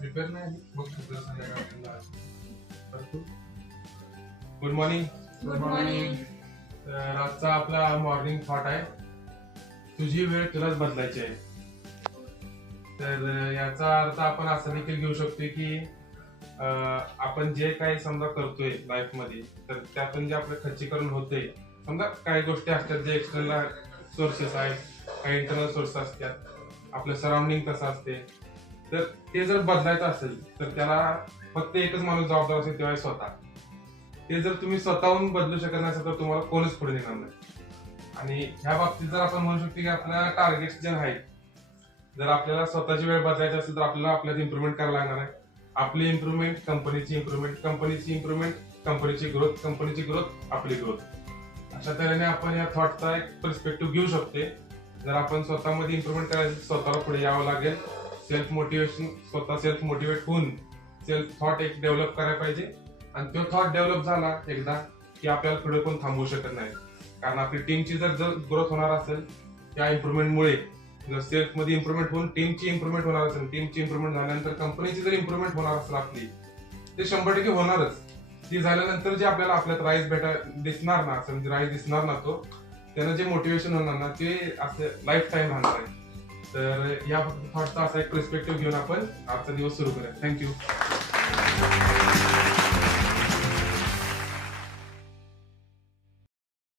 Prepare नाही good morning. Good morning. तर आजचा आपला मॉर्निंग थॉट आहे, तुझी वेळ तुलाच बदलायची आहे. तर याचा अर्थ आपण असा देखील घेऊ शकतो की आपण जे काही समजा करतोय लाईफ मध्ये, तर त्यातून जे आपलं खच्चीकरण होतंय, समजा काही गोष्टी असतात जे एक्सटर्नल सोर्सेस आहेत, काही इंटरनल सोर्स असतात, आपलं सराउंडिंग कसं असते, तर ते जर बदलायचं असेल तर त्याला फक्त एकच माणूस जबाबदार असेल, तेव्हा स्वतः. ते जर तुम्ही स्वतःहून बदलू शकत नसेल तर तुम्हाला कोणच पुढे निघणार नाही. आणि ह्या बाबतीत जर आपण म्हणू शकतो की आपल्या टार्गेट्स जे आहेत, जर आपल्याला स्वतःची वेळ बदलायची असेल तर आपल्याला आपल्यात इम्प्रुव्हमेंट करायला लागणार आहे. आपली इम्प्रुव्हमेंट, कंपनीची इम्प्रुव्हमेंट, कंपनीची इम्प्रुव्हमेंट, कंपनीची ग्रोथ, कंपनीची ग्रोथ, आपली ग्रोथ. अशा तऱ्हेने आपण या थॉटचा एक पर्स्पेक्टिव्ह घेऊ शकते. जर आपण स्वतःमध्ये इम्प्रुव्हमेंट करायचं, स्वतःला पुढे यावं लागेल. सेल्फ मोटिवेशन, स्वतः सेल्फ मोटिवेट होऊन सेल्फ थॉट एक डेव्हलप करायला पाहिजे. आणि तो थॉट डेव्हलप झाला एकदा की आपल्याला पुढे कोण थांबवू शकत नाही. कारण आपली टीमची जर ग्रोथ होणार असेल त्या इम्प्रुव्हमेंटमुळे, जर सेल्फ मध्ये इम्प्रुव्हमेंट होऊन टीमची इम्प्रुव्हमेंट होणार असेल, टीमची इम्प्रुव्हमेंट झाल्यानंतर कंपनीची जर इम्प्रुव्हमेंट होणार असेल आपली, ते 100% होणारच. ती झाल्यानंतर जे आपल्याला आपल्यात राईज दिसणार ना, म्हणजे राईज दिसणार ना, तो त्यानं जे मोटिवेशन होणार ना, ते असं लाईफ टाईम राहणार आहे. तर या थॉटचा असा एक पर्स्पेक्टिव्ह घेऊन आपण आजचा दिवस सुरू करूया. थँक्यू.